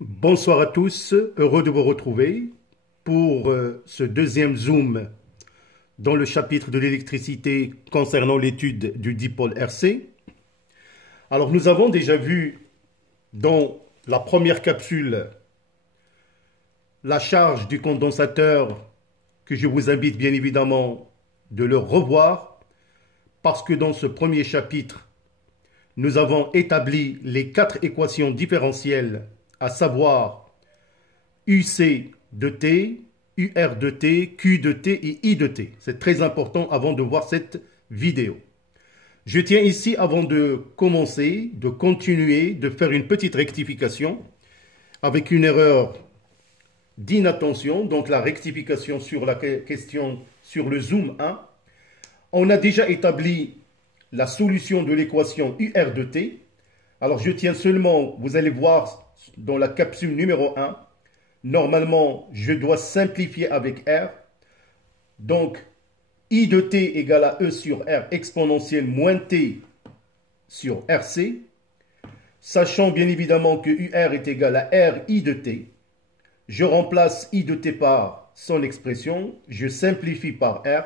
Bonsoir à tous, heureux de vous retrouver pour ce deuxième zoom dans le chapitre de l'électricité concernant l'étude du dipôle RC. Alors nous avons déjà vu dans la première capsule la charge du condensateur que je vous invite bien évidemment de le revoir parce que dans ce premier chapitre, nous avons établi les 4 équations différentielles, à savoir UC de T, UR de T, Q de T et I de T. C'est très important avant de voir cette vidéo. Je tiens ici, avant de commencer, de continuer, de faire une petite rectification avec une erreur d'inattention, donc la rectification sur la question sur le zoom 1. On a déjà établi la solution de l'équation UR de T. Alors je tiens seulement, vous allez voir dans la capsule numéro 1, normalement je dois simplifier avec R. Donc I de T égale à E sur R exponentielle moins T sur RC. Sachant bien évidemment que UR est égal à R I de T. Je remplace I de T par son expression, je simplifie par R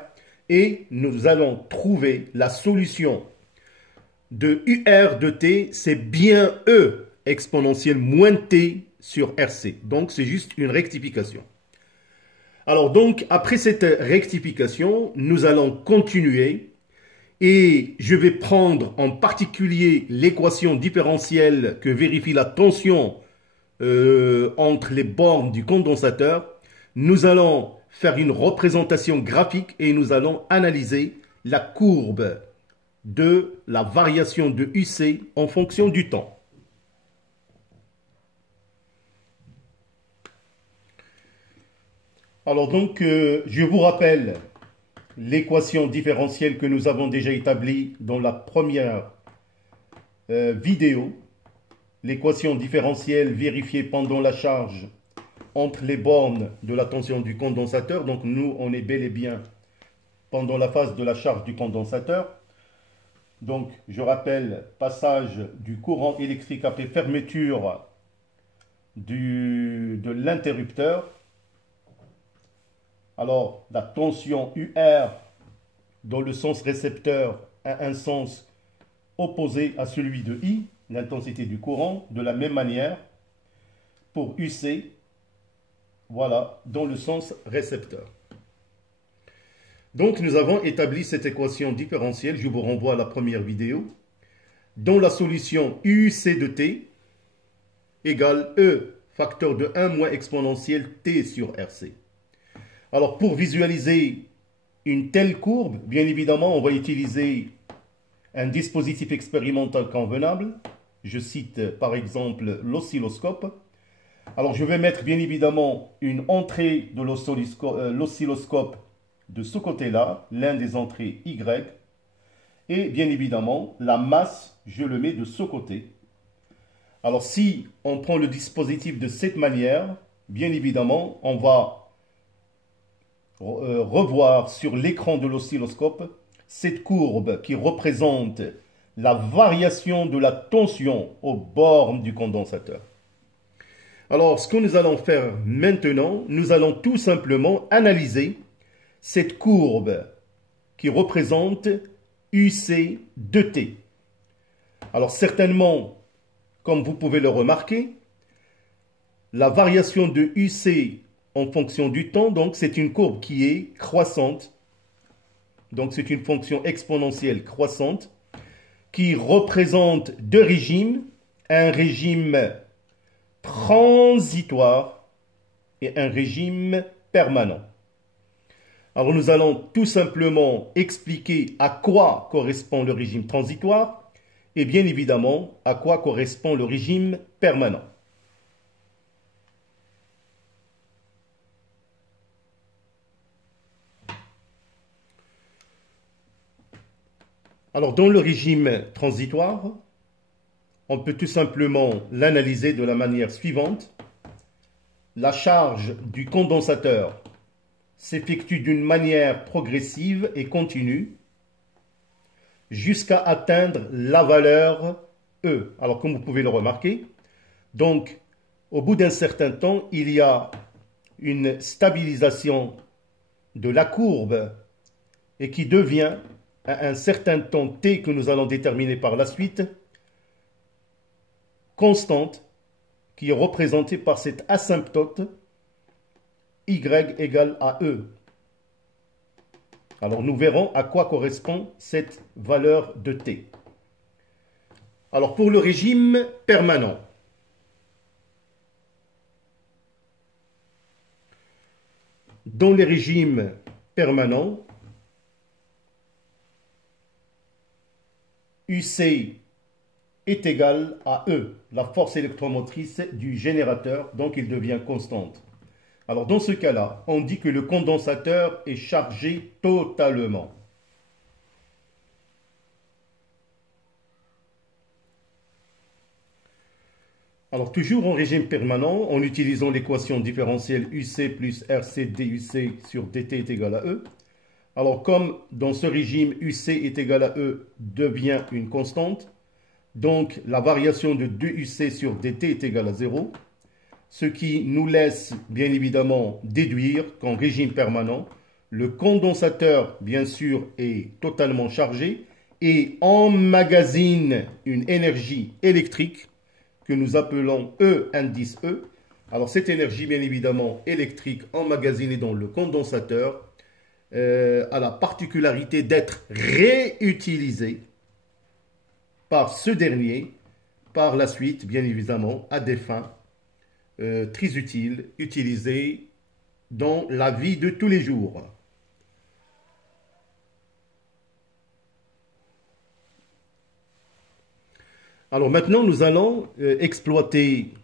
et nous allons trouver la solution de UR de T, c'est bien E exponentielle moins T sur RC. Donc c'est juste une rectification. Alors donc après cette rectification, nous allons continuer et je vais prendre en particulier l'équation différentielle que vérifie la tension entre les bornes du condensateur. Nous allons faire une représentation graphique et nous allons analyser la courbe de la variation de UC en fonction du temps. Alors donc, je vous rappelle l'équation différentielle que nous avons déjà établie dans la première vidéo. L'équation différentielle vérifiée pendant la charge entre les bornes de la tension du condensateur. Donc nous, on est bel et bien pendant la phase de la charge du condensateur. Donc je rappelle, passage du courant électrique après fermeture de l'interrupteur. Alors la tension UR dans le sens récepteur a un sens opposé à celui de I, l'intensité du courant, de la même manière pour UC, voilà, dans le sens récepteur. Donc nous avons établi cette équation différentielle, je vous renvoie à la première vidéo, dont la solution UC de T égale E facteur de 1 moins exponentielle T sur RC. Alors pour visualiser une telle courbe, bien évidemment on va utiliser un dispositif expérimental convenable. Je cite par exemple l'oscilloscope. Alors je vais mettre bien évidemment une entrée de l'oscilloscope de ce côté-là, l'un des entrées Y. Et bien évidemment, la masse, je le mets de ce côté. Alors si on prend le dispositif de cette manière, bien évidemment, on va revoir sur l'écran de l'oscilloscope cette courbe qui représente la variation de la tension aux bornes du condensateur. Alors, ce que nous allons faire maintenant, nous allons tout simplement analyser cette courbe qui représente UC de T. Alors, certainement, comme vous pouvez le remarquer, la variation de UC en fonction du temps, donc c'est une courbe qui est croissante. Donc, c'est une fonction exponentielle croissante qui représente deux régimes, un régime transitoire et un régime permanent. Alors nous allons tout simplement expliquer à quoi correspond le régime transitoire et bien évidemment à quoi correspond le régime permanent. Alors dans le régime transitoire, on peut tout simplement l'analyser de la manière suivante. La charge du condensateur s'effectue d'une manière progressive et continue jusqu'à atteindre la valeur E. Alors comme vous pouvez le remarquer, donc Au bout d'un certain temps, il y a une stabilisation de la courbe et qui devient, à un certain temps t que nous allons déterminer par la suite, constante, qui est représentée par cette asymptote y égale à e. Alors nous verrons à quoi correspond cette valeur de t. Alors pour le régime permanent, dans les régimes permanents, UC est égal à E, la force électromotrice du générateur, donc il devient constante. Alors dans ce cas-là, on dit que le condensateur est chargé totalement. Alors toujours en régime permanent, en utilisant l'équation différentielle UC plus RC DUC sur DT est égal à E. Alors comme dans ce régime UC est égal à E devient une constante, donc la variation de 2UC sur DT est égale à 0, ce qui nous laisse bien évidemment déduire qu'en régime permanent, le condensateur bien sûr est totalement chargé et emmagasine une énergie électrique que nous appelons E indice E. Alors cette énergie bien évidemment électrique emmagasinée dans le condensateur a la particularité d'être réutilisée par ce dernier par la suite bien évidemment à des fins très utiles, utilisées dans la vie de tous les jours. Alors maintenant, nous allons exploiter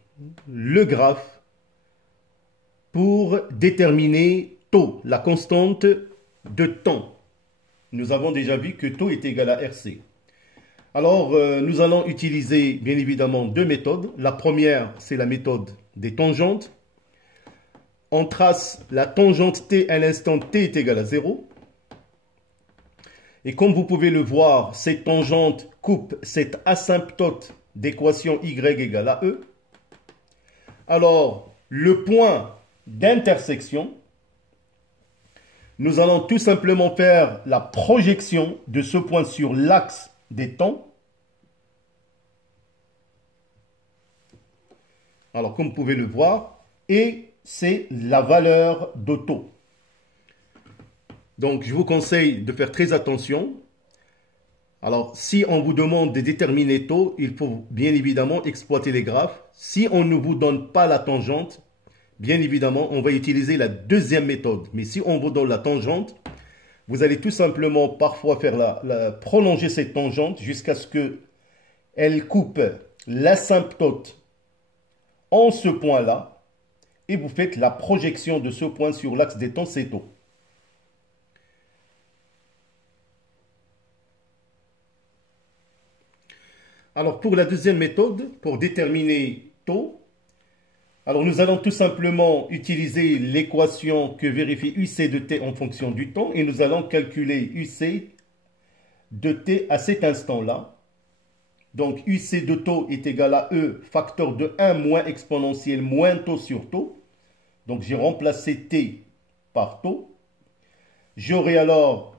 le graphe pour déterminer tau, la constante de temps. Nous avons déjà vu que tau est égal à RC. Alors, nous allons utiliser bien évidemment deux méthodes. La première, c'est la méthode des tangentes. On trace la tangente t à l'instant t est égal à 0. Et comme vous pouvez le voir, cette tangente coupe cette asymptote d'équation y égale à E. Alors, le point d'intersection, nous allons tout simplement faire la projection de ce point sur l'axe des temps. Alors, comme vous pouvez le voir, et c'est la valeur de tau. Donc, je vous conseille de faire très attention. Alors, si on vous demande de déterminer tau, il faut bien évidemment exploiter les graphes. Si on ne vous donne pas la tangente, bien évidemment, on va utiliser la deuxième méthode. Mais si on vous donne la tangente, vous allez tout simplement parfois faire prolonger cette tangente jusqu'à ce qu'elle coupe l'asymptote en ce point-là. Et vous faites la projection de ce point sur l'axe des temps, c'est tau. Alors, pour la deuxième méthode, pour déterminer tau, alors nous allons tout simplement utiliser l'équation que vérifie UC de t en fonction du temps et nous allons calculer UC de t à cet instant-là. Donc, UC de tau est égal à E facteur de 1 moins exponentielle moins tau sur tau. Donc, j'ai remplacé t par tau. J'aurai alors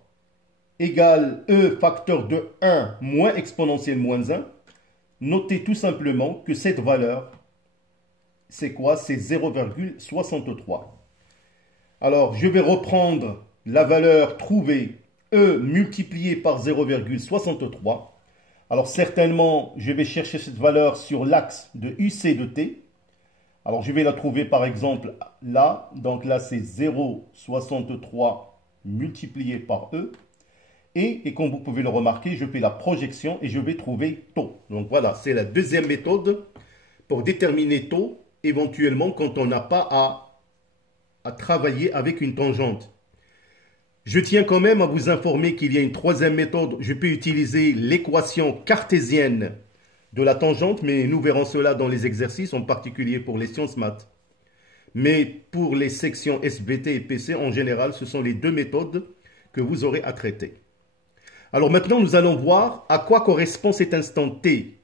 égal E facteur de 1 moins exponentielle moins 1. Notez tout simplement que cette valeur, c'est quoi? C'est 0,63. Alors, je vais reprendre la valeur trouvée, E multiplié par 0,63. Alors, certainement, je vais chercher cette valeur sur l'axe de UC de t. Alors, je vais la trouver par exemple là. Donc là, c'est 0,63 multiplié par E. Et comme vous pouvez le remarquer, je fais la projection et je vais trouver tau. Donc voilà, c'est la deuxième méthode pour déterminer tau, éventuellement quand on n'a pas à travailler avec une tangente. Je tiens quand même à vous informer qu'il y a une troisième méthode. Je peux utiliser l'équation cartésienne de la tangente, mais nous verrons cela dans les exercices, en particulier pour les sciences maths. Mais pour les sections SVT et PC, en général, ce sont les deux méthodes que vous aurez à traiter. Alors maintenant, nous allons voir à quoi correspond cet instant t.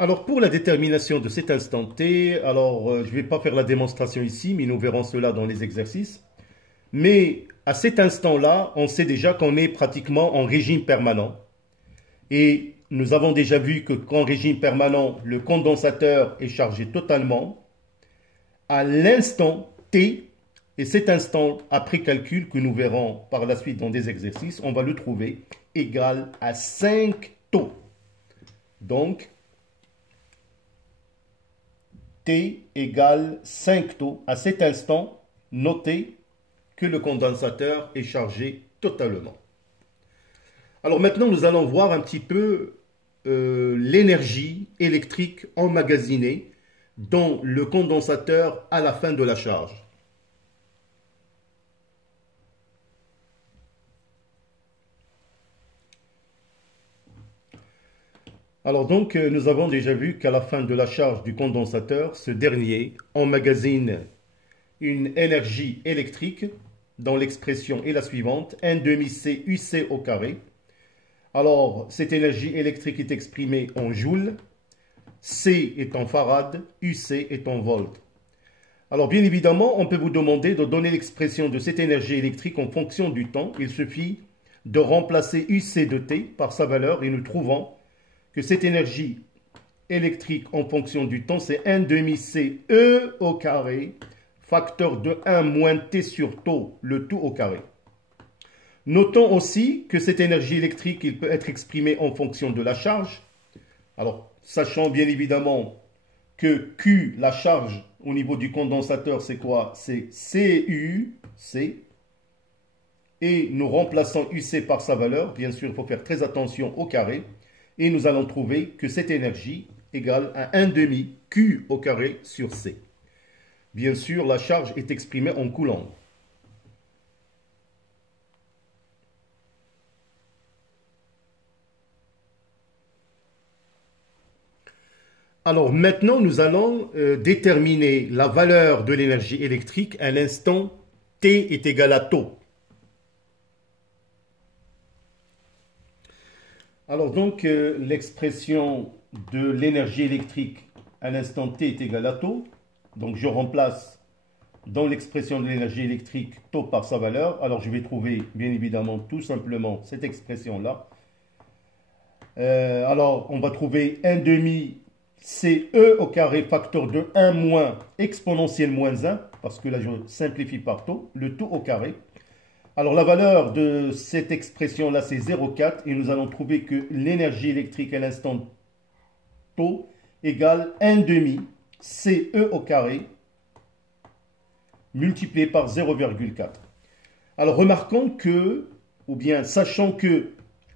Alors pour la détermination de cet instant T, alors je ne vais pas faire la démonstration ici, mais nous verrons cela dans les exercices. Mais à cet instant-là, on sait déjà qu'on est pratiquement en régime permanent. Et nous avons déjà vu qu'en régime permanent, le condensateur est chargé totalement à l'instant T. Et cet instant, après calcul, que nous verrons par la suite dans des exercices, on va le trouver égal à 5 taux. Donc, T égale 5 taux. À cet instant, notez que le condensateur est chargé totalement. Alors maintenant, nous allons voir un petit peu l'énergie électrique emmagasinée dans le condensateur à la fin de la charge. Alors donc, nous avons déjà vu qu'à la fin de la charge du condensateur, ce dernier emmagasine une énergie électrique dont l'expression est la suivante, 1/2C UC au carré. Alors, cette énergie électrique est exprimée en joules, C est en farad, UC est en volt. Alors, bien évidemment, on peut vous demander de donner l'expression de cette énergie électrique en fonction du temps. Il suffit de remplacer UC de T par sa valeur et nous trouvons que cette énergie électrique en fonction du temps, c'est 1/2C E au carré, facteur de 1 moins T sur tau, le tout au carré. Notons aussi que cette énergie électrique, il peut être exprimée en fonction de la charge. Alors, sachant bien évidemment que Q, la charge au niveau du condensateur, c'est quoi? C'est CU, C. Et nous remplaçons UC par sa valeur. Bien sûr, il faut faire très attention au carré. Et nous allons trouver que cette énergie égale à 1/2 Q au carré sur C. Bien sûr, la charge est exprimée en coulomb. Alors maintenant, nous allons déterminer la valeur de l'énergie électrique à l'instant T est égal à tau. Alors donc, l'expression de l'énergie électrique à l'instant T est égal à tau. Donc je remplace dans l'expression de l'énergie électrique tau par sa valeur. Alors je vais trouver bien évidemment tout simplement cette expression-là. Alors on va trouver 1/2 CE au carré facteur de 1 moins exponentielle moins 1, parce que là je simplifie par tau, le tout au carré. Alors la valeur de cette expression-là, c'est 0,4 et nous allons trouver que l'énergie électrique à l'instant tau égale 1/2 CE au carré multiplié par 0,4. Alors remarquons que, ou bien sachant que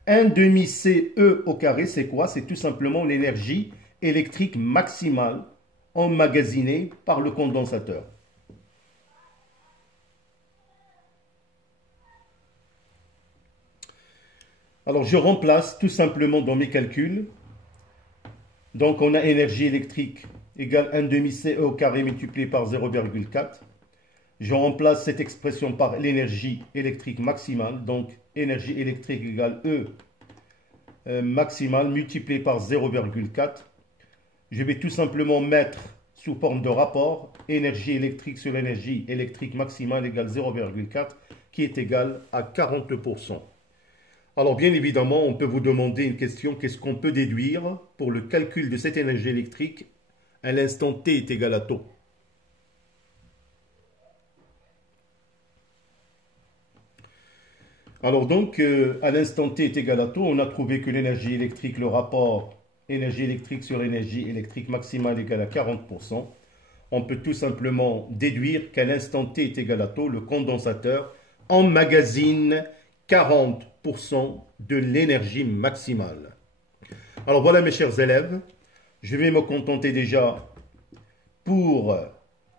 1/2 CE au carré, c'est quoi? C'est tout simplement l'énergie électrique maximale emmagasinée par le condensateur. Alors je remplace tout simplement dans mes calculs. Donc on a énergie électrique égale 1/2 CE au carré multiplié par 0,4. Je remplace cette expression par l'énergie électrique maximale. Donc énergie électrique égale E maximale multiplié par 0,4. Je vais tout simplement mettre sous forme de rapport énergie électrique sur énergie électrique maximale égale 0,4 qui est égal à 40%. Alors bien évidemment, on peut vous demander une question, qu'est-ce qu'on peut déduire pour le calcul de cette énergie électrique à l'instant T est égal à tau? Alors donc, à l'instant T est égal à tau, on a trouvé que l'énergie électrique, le rapport énergie électrique sur énergie électrique maximale égale à 40%. On peut tout simplement déduire qu'à l'instant T est égal à tau, le condensateur emmagasine 40% de l'énergie maximale. Alors voilà mes chers élèves, je vais me contenter déjà pour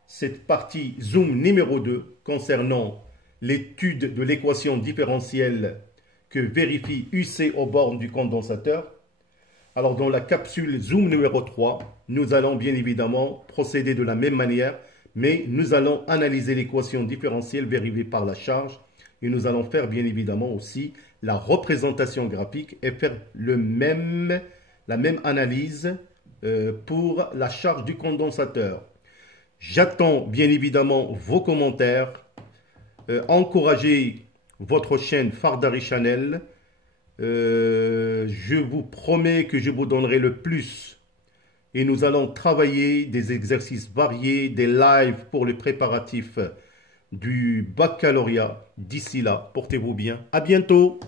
cette partie Zoom numéro 2 concernant l'étude de l'équation différentielle que vérifie UC aux bornes du condensateur. Alors dans la capsule Zoom numéro 3, nous allons bien évidemment procéder de la même manière, mais nous allons analyser l'équation différentielle vérifiée par la charge et nous allons faire bien évidemment aussi la représentation graphique et faire la même analyse pour la charge du condensateur. J'attends bien évidemment vos commentaires. Encouragez votre chaîne Fardari Channel. Je vous promets que je vous donnerai le plus. Et nous allons travailler des exercices variés, des lives pour les préparatifs du baccalauréat. D'ici là, portez-vous bien. À bientôt.